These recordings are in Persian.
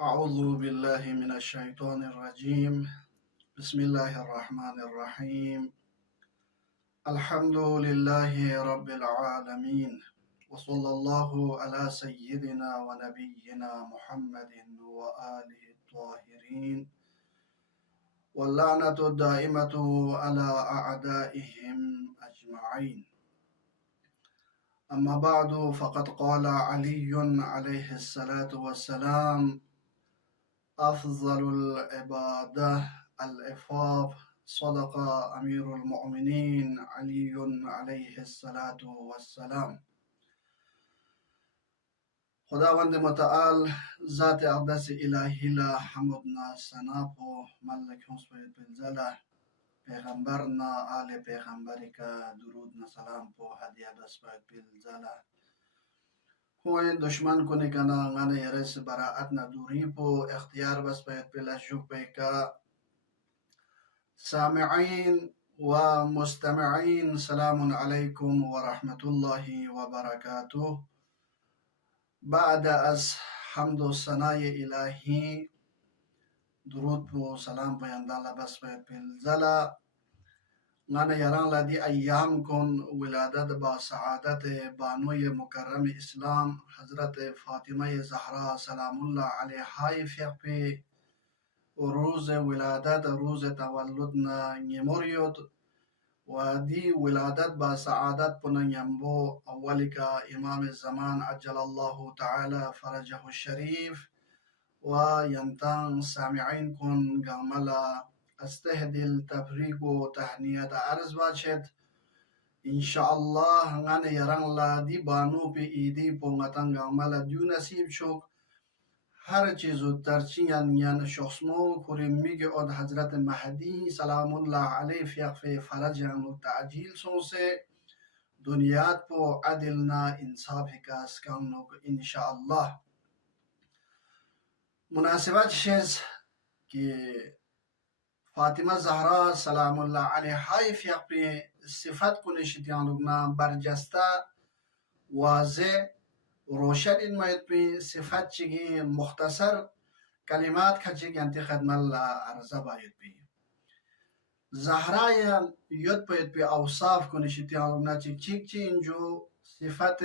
أعوذ بالله من الشيطان الرجيم. بسم الله الرحمن الرحيم. الحمد لله رب العالمين، وصلى الله على سيدنا ونبينا محمد وآله الطاهرين، واللعنة الدائمة على أعدائهم أجمعين. أما بعد، فقد قال علي عليه الصلاة والسلام: أفضل العبادة العفاف. صدق أمير المؤمنين علي عليه الصلاة والسلام. خداوند متعال ذات اقدس الهی لا حمدنا ثنا پو ملک حسبت بالزله پیغمبرنا آل پیغمبری که درودنا سلام پو هدیه دست بالزله کوئی دشمن کو نکنا غنه یرس براعت ندوری پو اختیار بس بیت بلا شوپیکا. سامعين ومستمعين، سلام عليكم ورحمة الله وبركاته. بعد از حمد و ثنای الهی، درود و سلام پیاندان لبس بیت بالزلا غنه یران لدی ایام کن ولادت با سعادت بانوی مکرم اسلام حضرت فاطمه زهرا سلام الله علیها فیقپی روز ولادت روز تولدنا نموریود و دی ولادت با سعادت پنن یمبو اولی که امام الزمان عجل الله تعالی فرجه الشریف و ینتان سامعین کن گاملا استهدل تبریک و تهنیت عرض باشد. انشاءالله غن یران لا دی بانو پی ایدی پونگتن گاملا دیو نصیب شک هر چیزو ترچین یان شخصمو کوری میگه od حضرت مهدی سلام الله علیه فیقفی فرجان و تعجیل سوسه دنیات پو عدلنا انصاف کاس کنو انشاءالله. مناسبت شیز که فاطمه زهرا سلام الله علیها فیقفی صفت کنشتیان لگنا برجسته واضح روشن این مایت پی صفت چگی مختصر کلمات کچگ انتی خدمت عرضه باید پی زهرای یود باید پی اوصاف کنشتی آلونا چگ چی انجو صفت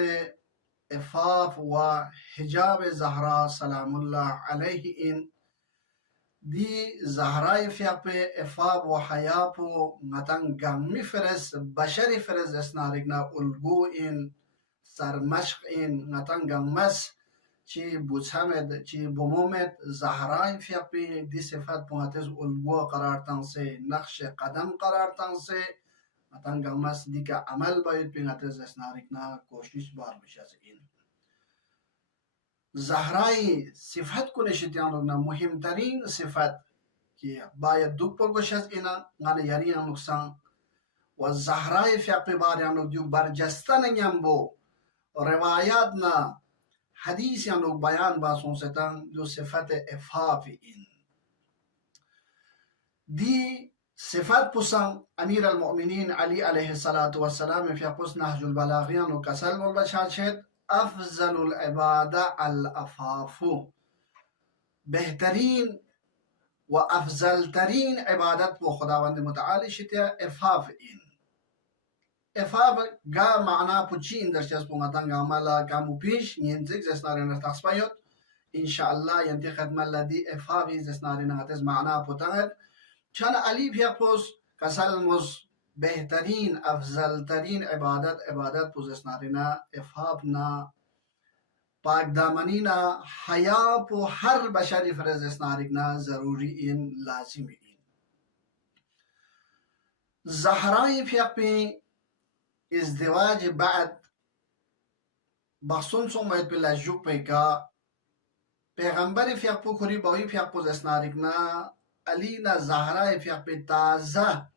افاف و حجاب زهرا سلام الله علیه این دی زهرای فیق پی افاف و حیاب و متن گمی فرز بشری فرز اسنارگنا الگو این سرمشق این نتن گمس چی بوچمد چی بومومد زهرای فیق پی دی صفت پونتز الگو قرار تنسه نقش قدم قرار تنسه نتن گمس دی که عمل باید پی نتز اسنارکنا کوشش بار بشه از این زهرای صفت کنشتیان رو مهمترین صفت که باید دوک پر بشه از اینا غنه یاری نقصان و زهرای فیق پی باری هم دیو برجستن نیم روایات نا حدیث یا لوگ بیان باسون ستن جو صفت افاف این دی صفت پسن امیر المؤمنین علی علیه السلام فی پس نهج البلاغیان و کسل ملبشاد شد افضل العباده الافافو بهترین و افضل ترین عبادت و خداوند متعالی شده افاف این افاف گا معنا پوچی اندرشیز پونگتن گامالا گامو پیش نینزیگ زسنارین تخصبایود انشاءالله ینتی خدمت لدی افافی زسنارین هتز معنا پوتنگد چند علی پیا پوز کسل موز بهترین افضل ترین عبادت پوز زسنارین افاف نا پاک دامنی نا حیا پو هر بشری فرز زسنارین ضروری این لازمی این زهرای پیا پی ازدواج بعد بخصون سو مایت بلا جوک پیکا پیغمبر فیق پو کوری باوی فیق پو زسنارکنا علی نا زهرای فیق پی تازه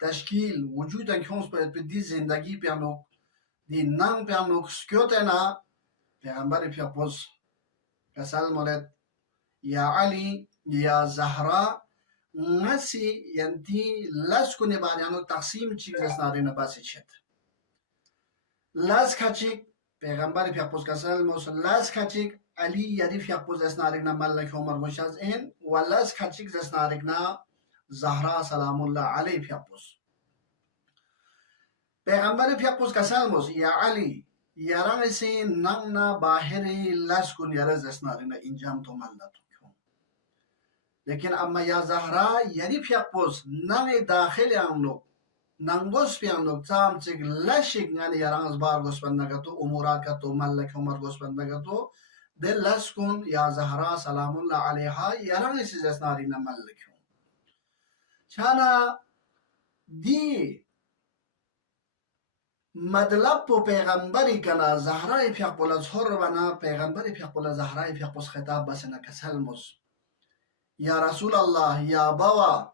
تشکیل وجود انکونس باید پی دی زندگی پیانوک دی نام پیانوک سکیوتنا پیغمبر فیق پوز کسال مولد یا علی یا زهرا نسی ینتی لس کنی باریانو تقسیم چیک زسنارین باسی چید لاس کچیک پیغمبر پیغمبر کسل موس لاس کچیک علی یدیف یک پوز اسنارگنا ملک عمر گوش از این ولس کچیک اسنارگنا زهرا سلام الله علیه پیاپوس پیغمبر پیاپوس کسالموس یا علی یاران سی نمنا باهری لس کن یارز اسنارگنا انجام تو ملتو کن لیکن اما یا زهرا یدی پیاپوس نم داخل امنو نانگوس پیانو تام چیک لشیک نانی یارانز بار گوسپندگاتو امورات کاتو ملک عمر گوسپندگاتو دل لس کن یا زهرا سلام الله علیها یاران سی اسنارگنا ملک چانا دی مطلب پو پیغمبری کنا زهرای پیغبول از هر بنا پیغمبری پیغبول زهرای پیغبوس خطاب بسنا کسلموس یا رسول الله یا بوا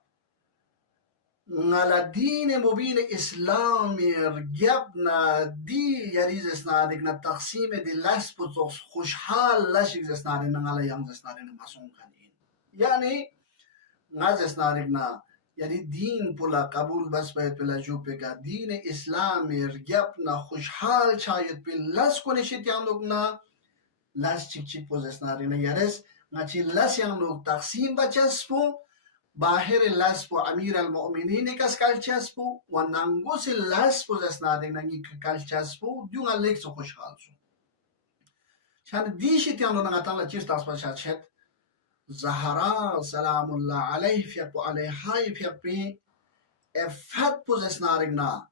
نال دین مبین اسلامی رگبنا دی یریز اسنادگنا تقسیم دی لس پو خوشحال لشک اسنادگنا نال ینگ اسنادگنا مسون کنین یعنی ناز اسنادگنا یعنی دین پولا قبول بس باید پلا جو پکا دین اسلامی رگبنا خوشحال چاید پی لس کنشید یانوگنا لس چیک چیک پوز اسنادگنا یرس نچی لس یانوگ تقسیم بچسپو باهر لس پو امیر المؤمنین کس کل چسپو و ننگوس لس پوز اسنادگنا نی کل چسپو دیونگا لیک سو خوشحال سو چند دیشی تیانو نگتان لچیز تاس باشد شد زهرا سلام الله علیه فیقو علیهای فیقی افت پوز اسنارگنا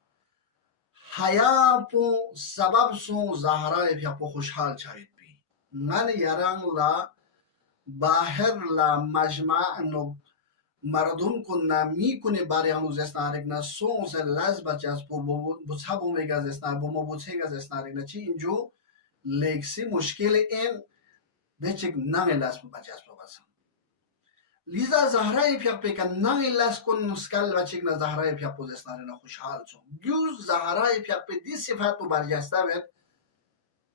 حیا پو سبب سو زهرا فیقو خوشحال چاید بی من یران لا باهر لا مجمع نو مردم کن می کنه باریانوز اسنارگنا سون سے لز بچاس پو بوچابو میگاز اسنار بو مبوچه گاز اسنارگنا چی اینجو لیکسی مشکل این بچک نمی لز پو بچاس پو بسن لیزا زهرای پیق پیکن نمی لز کن نسکل بچک نا زهرای پیق پوز اسنارگنا خوشحال چون دیوز زهرای پیق پی دی صفت پو برجسته بید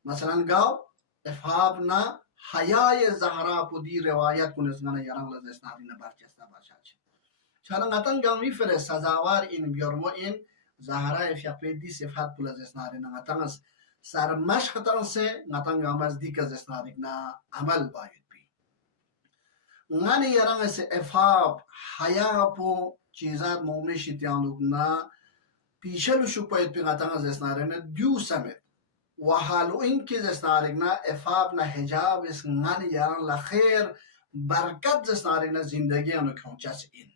مثلا گاو افحاب نا حیای زهرا پو دی روایت کن اسنانا یران لز اسنارگنا برجسته باشد چرا نتن گامی فر سزاوار این بیارمو این زهرای پیق پی دی صفت پو لز اسنارگنا نتن از سر مشق تن سے نتن گام از دی کز اسنارگنا عمل باید بی نانی یران اس افحاب حیا پو چیزات مومنشی تیانوگنا پیشلو شو باید پی نتن از اسنارگنا دیو سمت و حالو این کز اسنارگنا افحاب نا حجاب اس نانی یران لخیر برکت اسنارگنا زندگی انو کنچس این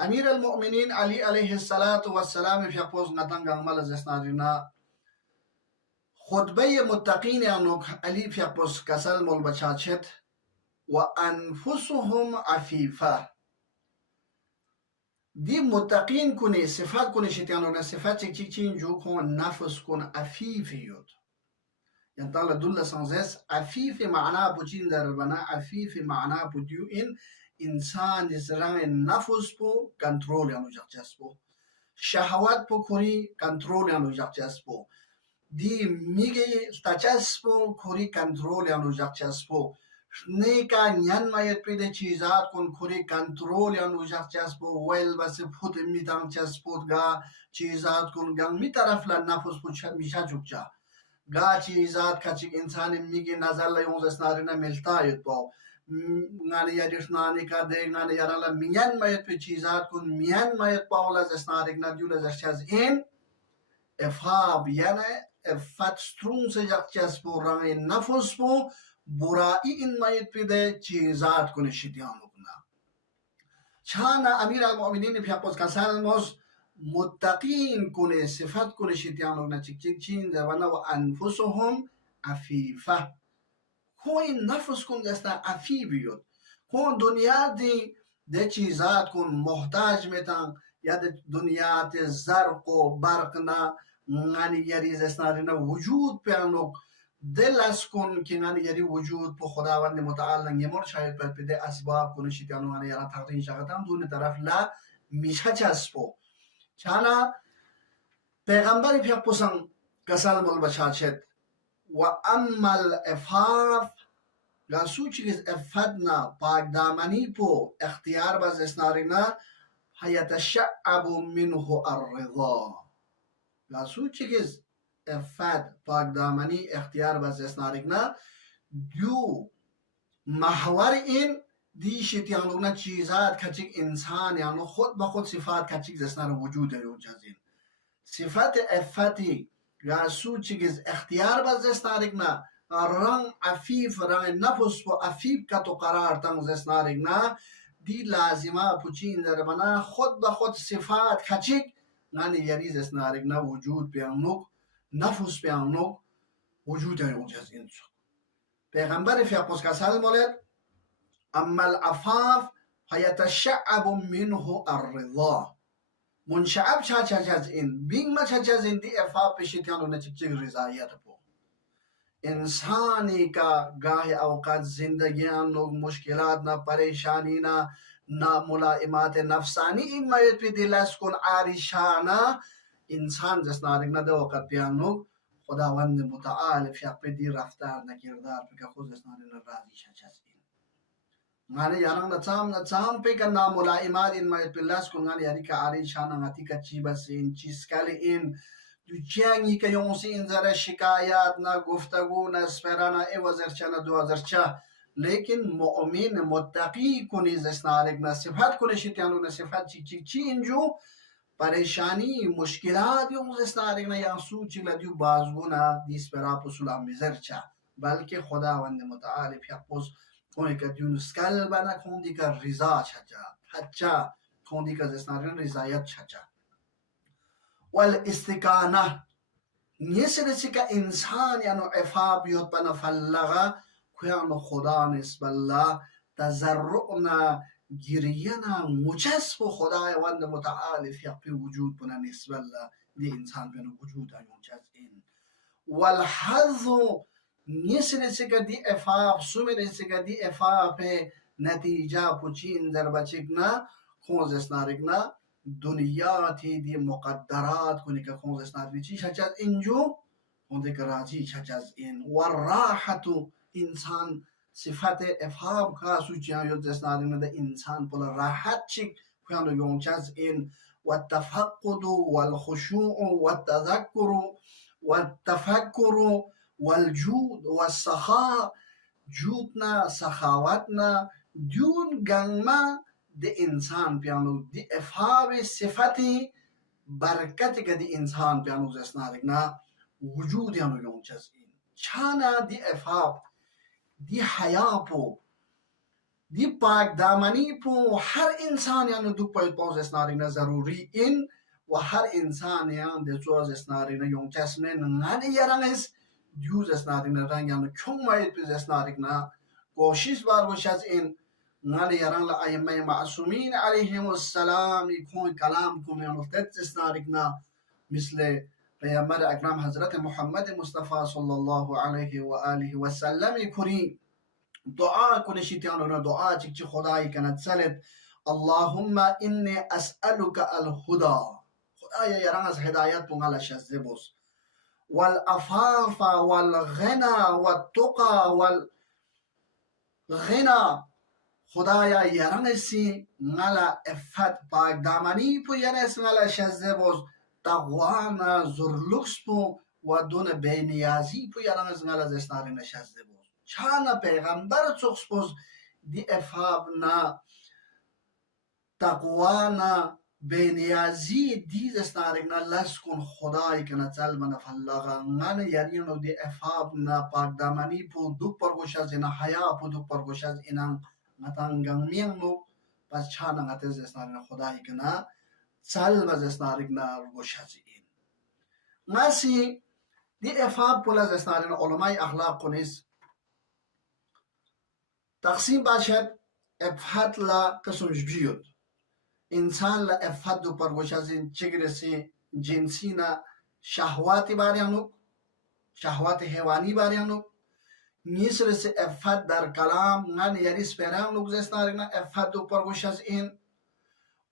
امیر المؤمنین علی علیه السلام فی اقوز نتن گامل از اسنارگنا خطبه متقین انو علی فی اقوز کسل مول بچاچت و انفسهم عفیفه دی متقین کنی صفت کنی شیطانو نه صفت چی چین جو کن نفس کن عفیفیوت یعنی تعالی دل سانزس عفیف معنا بوچین در بنا عفیف معنا بودیو این انسان زران نفس پو کنترول یانو جاچسپو شهوت پو کری کنترول یانو جاچسپو دی میگه تچسپو کری کنترول یانو جاچسپو نیکا نyan مایت پیده چیزات کن کری کنترول یانو جاچسپو ویل بس فوت میتام چسپو گا چیزات کن گا می طرف لا نفس پو میشا جوکجا گا چیزات کچک انسان میگه نظر لیونز اسنارنا ملتا یت پو ngani yadir nani ka de ngani yarala minyan mayet pe chizat kun miyan mayet paula zasnarik na dula zachaz in efhab yana efat strung se jakchas po rangi nafus po burai in mayet pe de chizat kun shidyan lugna chana amir al mu'minin fi apos kasal mos muttaqin kun sifat kun shidyan lugna chik chik chin zabana wa anfusuhum afifa کوئی نفس کن دستا عفی بیود کون دنیا ده چیزات کن محتاج میتن یا ده دنیا ده زرق و برقنا غنی یری زسنارینا وجود پیانو دل اس کن که غنی یری وجود پو خداوند متعال نگمور شاید پر پیده اسباب کنشیتیانو غنی یرا تقدین شاگتم دون طرف لا میشه چسبو چانا پیغمبری پیق پسن کسال مل بچاچد و اما الافاف گاسو چیز افدنا پاک دامنی پو اختیار باز اسنارینا حیتشعب منه الرضا گاسو چیز افد پاک دامنی اختیار باز اسنارینا دو محور این دیشت یعنی اون چیزات کچک انسان یعنی خود به خود صفات کچک زسنار وجود یون جزین صفت افتی راسو چیز اختیار باز زسنارک نه رنگ عفیف رنگ نفس و عفیف کتو قرار تنگ زسنارک نه دی لازمه پوچین در بنا خود به خود صفات کچک نه یری زسنارک نه وجود بیانوک نفس بیانوک وجود یون جزین پیغمبر فیقوس کسال مولد اما العفاف فیتشعب منه الرضا منشعب چا چاچاز این بینگ ما چاچاز این دی افاف پیشتیانو نچک رضایت پو انسانی کا گاہ اوقات زندگیان لوگ مشکلات نہ پریشانی نہ ملائمات نفسانی این مایت پی دلس کن عارشانہ انسان جسنارک نہ دے وقت پیانو خداوند متعال فیق پی دی رفتار نہ کردار پی که خود جسنارک نہ راضی چاچاز این ngane yarang na cham pe kan na mulaimat in my pilas kun ngane yari ka ari shana ngati ka chiba sin chiskali in du changi ka yon sin zara shikayat na guftagu na sperana e wazar chana 2004 लेकिन मुमिन मुत्तकी कुनी जस्नारिक ना सिफात कुनी शित्यानु ना सिफात ची इंजो परेशानी मुश्किलात yung जस्नारिक ना yang सूची लदियो बाजगुना दिस परा पुसुला मिजरचा बल्कि खुदावंद मुतआल फियपुस कोने का जुनस कल्बना कोंदी का रिजा छचा हच्चा कोंदी का जस्नारिक रिजायत छचा वल इस्तिकाना निसरसी का इंसान यानो इफाब योत पना फल्लगा खुयानो खुदा निस्बल्ला तजर्रुना गिरियना मुजस्ब खुदा वंद मुतआलिफ यaqfi वजूद पना निस्बल्ला दि इंसान पना वजूद आयों जज़इन वल हज़ु निसरसी का दि इफाब सुमरसी का दि इफाब पे नतीजा पुचीन दरबचिकना खोज स्नारिकना दुनिया थी दी मुकद्दरात कोने का खोज स्नारिक ची छचज इंजो कोंदे कराची छचज इन वराहतु इंसान सिफत इफाब का सूचियां यो जस्नारिक न द इंसान पोला राहत चिक खुयानो योंचज इन والتفقد والخشوع والتذكر والتفكر والجود والسخاء جودنا سخاوتنا دون گنما دي انسان بيانو دي افهاب صفتي بركتك دي انسان بيانو زسناركنا وجود يانو يوم جزئين چانا دي افهاب دي حياة پو دي پاک دامنی پو هر انسان یعنی دو پاید پاو زسنارکنا ضروری این و هر انسان یعنی دي زو زسنارکنا يوم جسمن نغاني يرانس دیو زسنارکنا رنگ یعنی چون ماید پی زسنارکنا کوشش بار وشز این نال يران لأئمة معصومين عليهم السلام يكون كلامكم ينفتت استاركنا مثل پیامبر اکرم حضرت محمد مصطفى صلى الله عليه وآله وسلم يكوني دعاء كنشيتيانو دعاء چك خداي كانت سلت اللهم إني أسألك الهدى خداي يران از هدايات على شزبوس والعفاف والغنى والتقى والغنى خدایا یرانسی نالا افت پاک دامنی پو یرانس نالا شزده بوز تقوانا زرلوکس پو و دون بینیازی پو یرانس نالا زسنارین شزده بوز چانا پیغمبر چوکس بوز دی افاب نا تقوانا بینیازی دی زسنارین نا لسکن خدای کنا چلمنا فلاغا نانا یرینو دی افاب نا پاک دامنی پو دوک پرگوشز اینا حیا پو دوک پرگوشز اینا ngatangang miyang no pas chana ngate zesnarik na khudai kana salva zesnarik na rugoshaziin ngasi di efab pula zesnarik na ulamai akhlaq kunis taqsim bashad efhat la qism jbiyut insan la efhat do pargoshazin chigresi jinsina shahwati baryanuk shahwati hewani baryanuk نیسر سے افت در کلام نان یری سپیران لوگ زسنارکنا افت دو پرگوش از این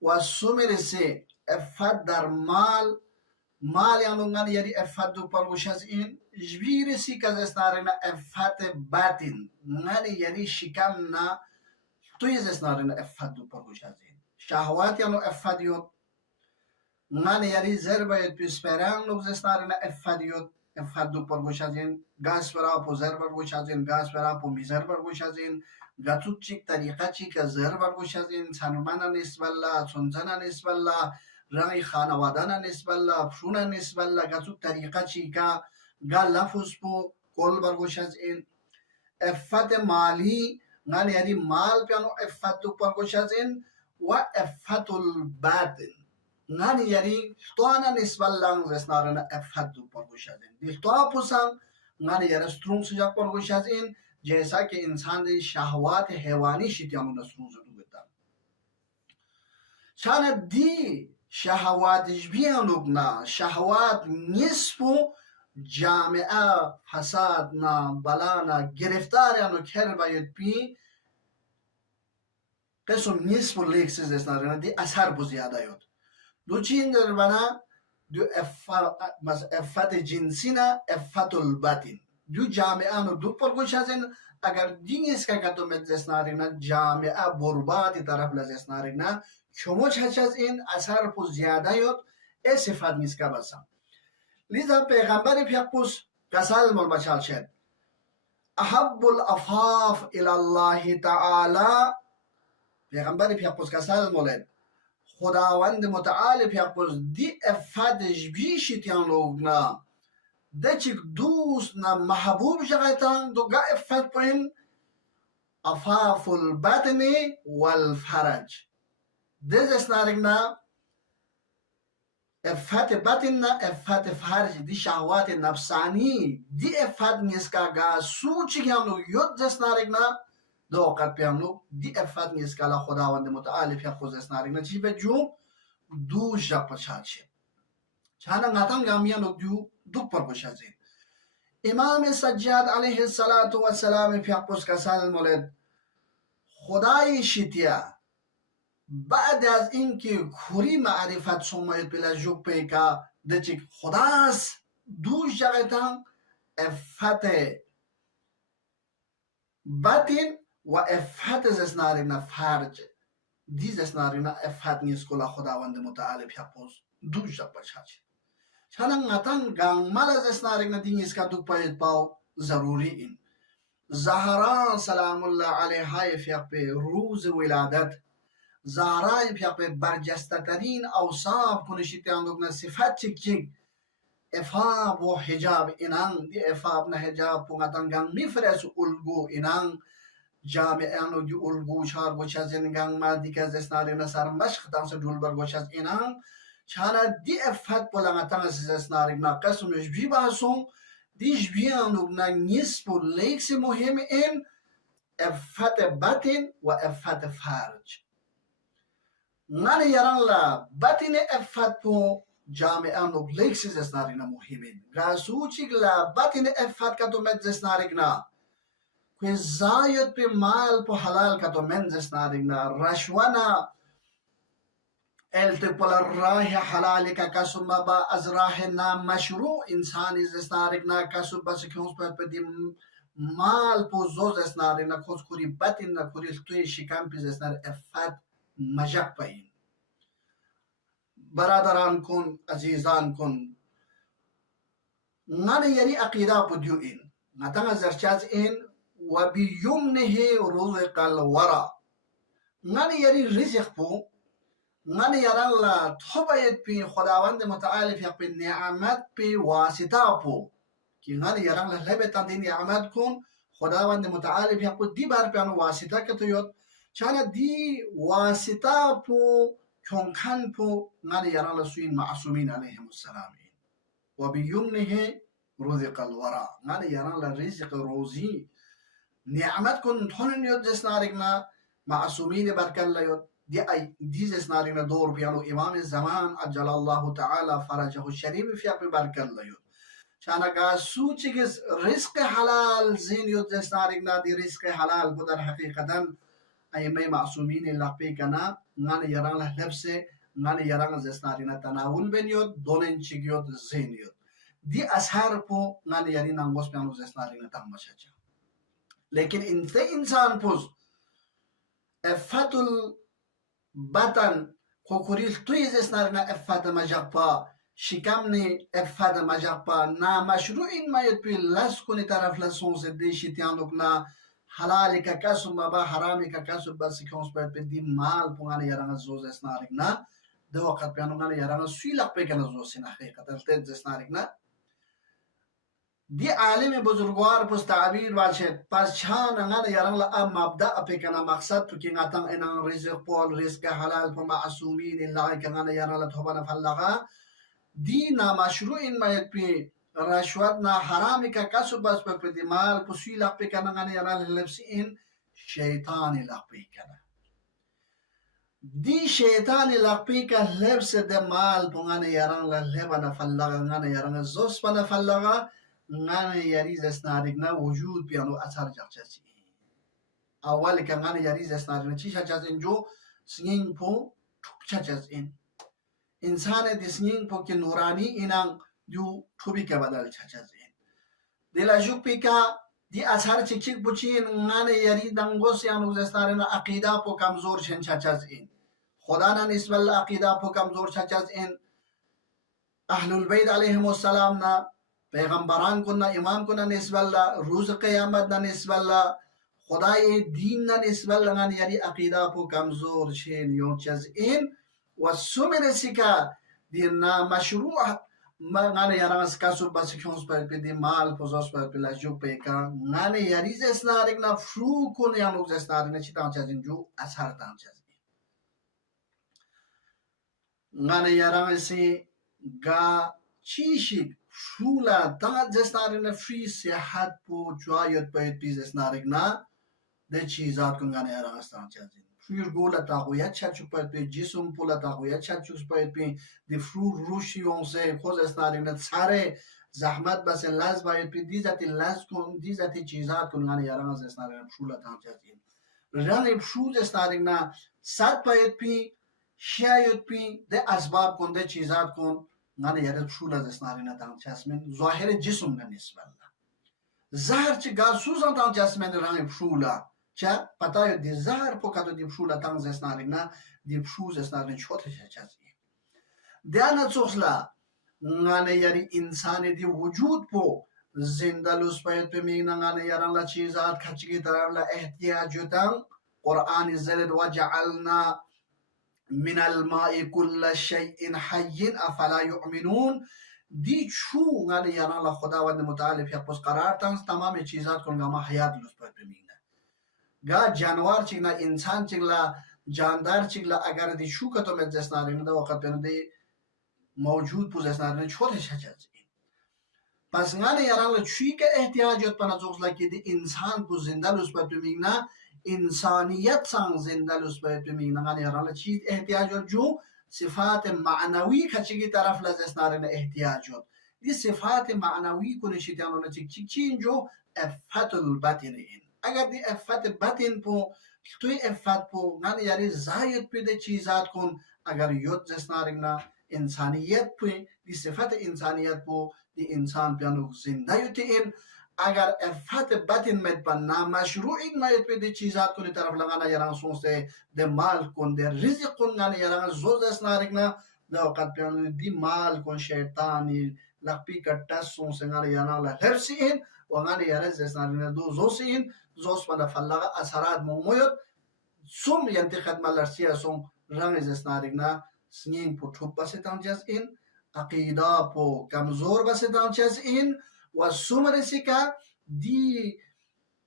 و سومر سے افت در مال یانو نان یری افت دو پرگوش از این جبیر سی که زسنارکنا افت باطن نان یری شکم نا توی زسنارکنا افت دو پرگوش از این شهوات یانو افت یود نان یری زربایت پی سپیران لوگ زسنارکنا افت یود افت دو پر گوشازین گاز برا پو زر بر گوشازین گاز برا پو میزر بر گوشازین گاتوک چیک طریقه چیک زر بر گوشازین سنمانا نسبلا سنزنا نسبلا رای خانوادانا نسبلا پشونا نسبلا گاتوک طریقه چیکا گا لفظ پو کل بر گوشازین افت مالی غن یعنی مال پیانو افت دو پر گوشازین و افت الباطن غن یعنی توانا نسبت لنگ زسنارنا افت دو پر گوشازین دی توا پوسان غن یعنی سترون سجا پر گوشازین جیسا کہ انسان دی شهوات حیوانی شیتیانو نسرون زدو گتا شانا دی شهوات جبیانو بنا شهوات نسبو جامعه فساد نا بلانا گرفتاریانو کر باید پی قسم نسبو لیکسیز اسنارنا دی اثر بو زیاده یود دو چین در بنا دو افت جنسینا افت الباطن دو جامعه نو دو پر گوشازین اگر دینیس که کتو مدزسنارینا جامعه بربادی طرف لزسنارینا شما چهچ از این اثر پو زیاده یود ای صفت نیست که بسم لذا پیغمبر پیقبوس کسال ملبچال شد احب الافاف الالله تعالی پیغمبر پیقبوس کسال مولد خداوند متعال پیقبوس دی افادش بیشیتیان لوگنا ده چیک دوست نا محبوب جغیتان دو گا افاد پوین افاف البطن والفرج ده زسنارگنا افت بطن افت فرج دی شهوات نفسانی دی افت نیسکا گا سوچی گیانو یود زسنارگنا دو وقت پیامنو دی افت نیسکا لا خداوند متعال پیقبوس زسنارگنا چی به جو دو جا پچال شد چانا غتان گامیانو دو پر گوشازین امام سجاد علیه السلام پیقبوس کسال مولد خدای شیتیا بعد از اینکه کوری معرفت سومایت بلا جوک پیکا دچک خداست دوش جغتان افت باطن و افت زسنارینا فرج دی زسنارینا افت نیسکولا خداوند متعال پیقبوس دوش جا پچاچی چنان غتان گانگ مال زسنارینا دی نیسکا دو پایت پاو ضروری این زهرا سلام الله علیها فیق به روز ولادت زهرای پیق برجسته ترین اوصاف کنشیتیان لوگنا صفت چک افاب و حجاب اینان دی افاب نه حجاب پونگتان گنگ میفرس الگو اینان جامعانو دی الگو چار گوچازین گنگ ما دی که زسنارینا سر مشق تانس جول گوچاز اینان چانا دی افت پولنگتان زسنارینا قسمش بی باسون دیش بیان لوگنا نسب و لیکس مهم این افت باطن و افت فرج من یاران لا باطن افت پو جامعه نو لیکس زسنارینا مهمین راسو چیک لا باطن افت کتو مد زسنارینا که زاید پی مال پو حلال کتو من زسنارینا رشوانا التپل راه حلال کا کسب با از راه نامشروع انسانی زسنارینا کسب بس کیونس پر دی مال پو زوز زسنارینا کوز کوری باطن نا کوری توی شکم پی زسنار افت مجق پایین برادران کن عزیزان کن من یعنی عقیده بدیو این نتنگ زرچاز این و بیمنه رزق الورا من یعنی رزق پو من یاران لا تو باید پی خداوند متعال فیق پی نعمت پی واسطه پو که من یاران لا لبتان دی نعمت کن خداوند متعال فیق پی دی بار پیانو واسطه کتو یود چانا دی واسطه پو چونکن پو من یاران لا سوین معصومین علیهم السلام و بیمنه رزق الورا من یاران لا رزق روزی نعمت کن تونن یود جسنارگنا معصومین برکل یود دی زسنارینا دور بیانو امام زمان عجل الله تعالی فرجه الشریف فیق برکل یود چانا گا سوچی گز رزق حلال زین یود زسنارگنا دی رزق حلال بودر حقیقتا ایمه معصومین لقبی کنا من یران لبسه من یران زسنارینا تناول بین یود دونن چیگ یود زین یود دی اثر پو من یری نانگوس بیانو زسنارینا تنباشه چا لیکن انت انسان پوز افت البطن کوکوریل توی زسنارینا افت مجقبا شكمني افاد مجاقبا نا مشروع ما يتبي لسكني طرف لسون سدي شتيان لكنا حلال كاسو ما حرامي كاسو بس كونس بدي مال بوغانا يرانا زوز اسنارينا دو وقت بيانوغانا يرانا سويلا بيكنا زوز سين حقيقة تلتد اسنارينا دي عالم بزرگوار پس تعبیر باشد پس چان انگان یاران لا مبدأ پیکنا مقصد تو کی ناتن انان رزق پول رزق حلال پا معصومین اللہ کنگان یاران لا توبانا فلغا دی نامشروع این مایت پی رشوت نا حرامی که کسو بس پا دی مال پسوی لق پیکنا انگان یاران لبسی این شیطانی لق پیکنا دی شیطانی لق پیکا لبس دی مال پا انگان یاران لبانا فلغا انگان یاران زوس بانا فلغا ngana yariz esnarigna wujud piano athar jachasi awal ka ngana yariz esnarigna chi chachas jo singing po thuk chachas इंसान दिसनिंग po ke nurani inang ju thubi ke badal chachas dela jupika di athar chikchik buchin ngana yari dangos yanu esnarigna aqida po kamzor chen chachas khuda na nisbal aqida po kamzor chachas ahlul bayt alayhim assalam na पैगंबरान को ना इमाम को ना निस्बल्ला रोज क़यामत ना निस्बल्ला खुदाए दीन ना निस्बल्ला ना यारी अकीदा पो कमजोर छेन यो चज इन वसुमेरे सिका दीना मशरूअ माने यारांस कासु बस क्योंस पर पे दी माल पोजोस पर पे लाजो पे का माने यारी जसनारिक ना फ्रू को ने यानो जसनारिक ना चिता चजिन जो असर ता चज माने यारांसी गा चीशिक Shula ta jesnarina free sehat po joyet payet biz esnarigna de chizat kun gane yara astan chazin free gola ta ho ya chachu payet pe jisum pola ta ho ya chachu payet pe de fru rushi on se khoz esnarigna sare zahmat bas laz payet pe dizati laz kun dizati chizat kun gane yara esnarigna shula ta chazin rang fru esnarigna sat payet pe shayet pe de asbab kun de chizat kun ngana yara chula desnarina tang jasmin zahir jism na nisballa zahar chi gasuzan tang jasmin rang chula cha pata yo di zahar po kato di chula tang desnarina di chuz desnarin chote chazi diana tsoxla ngana yari insani di wujud po zindalus payet pe mingna ngana yaran la chizat khachigi taraf la ehtiyaj tang Qur'an izalid waja'alna من الماء كل شيء حي افلا يؤمنون دی چو ngane yana la खुदावंद मुतालिब या पुस करार तंग तमाम चीजात को गमा हयात लुस पर मिंगा गा जानवर चिगना इंसान चिगला जानदार चिगला अगर दी छु कतो में जसना रे न वक्त पे दे मौजूद पुजसना रे छोटे छचज बस ngane yana la छु के एहतियाज पना जोखला कि दी इंसान को जिंदा लुस पर मिंगा इंसानियत संग जिंदा लुस्बत में नगाने हराला चीज एहतियाज जो सिफात मानवी खची तरफ लजसनारे ने एहतियाज दी सिफात मानवी को निशितानो ने चिक जो अफतुल बातिन अगर दी अफत बातिन पो तो अफत पो गाने यारी जायद पे दे चीजात कोन अगर योत जसनारे ना इंसानियत पे दी सिफात इंसानियत पो दी इंसान प्यानो जिंदा युते अगर अफत बातिन में बनना मशरूइन में पे दे चीजात को तरफ लगाना यारां सोचे दे माल कोन दे रिज़्क कोन गाने यारां जोजस नारिकना दे वक्त पे दी माल कोन शैतानी लपी कट्टा सोचे गाने यारां ला हर्सिन वगाने यारां जसनारिना दो जोसिन जोस बना फलगा असरात मोमोयत सुम यंतिखत मलरसिया सोम रंग जसनारिना स्निंग पो ठुप बसे तांजस इन अकीदा पो कमजोर बसे तांजस इन वसुमरसिका दी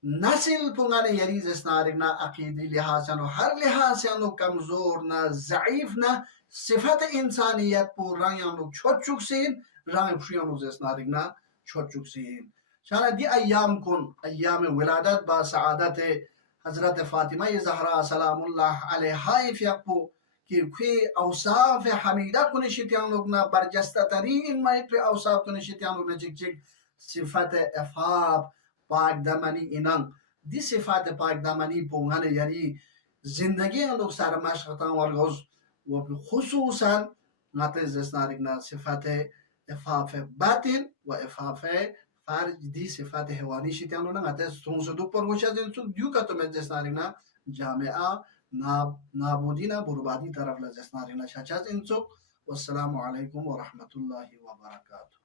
नस्ल पुंगाने यरी जसनारिना अकीदी लिहाजनो हर लिहाजनो कमजोर ना ज़ईफ ना सिफत इंसानियत पो रंग छोचुक सीन रंग फ्रियानो जसनारिना छोचुक सीन शाना दी अय्याम कुन अय्याम विलादत बा सआदत हजरत फातिमा ज़हरा सलामुल्लाह अलैहा फियपो कि खे औसाफ हमीदा कुन शितियान लोगना बरजस्ता तरीन में पे औसाफ कुन शितियान लोगना चिक सिफत अफाब पाक दमनी इनंग दी सिफत पाक दमनी पोंगाने यारी जिंदगी लोग सारा माशता वर्गोस वो खुसूसन नाते जसनारिकना सिफत अफाफ बातिन व अफाफ फारज दी सिफत हवानी शितियान लोग नाते सुंसुदु पर गोशा जिन दु का तो में जसनारिकना जामिआ नाबुदीना बुरबादी तरफ ला जसनारिकना शाचाज इनसुक والسلام عليكم ورحمة الله وبركاته.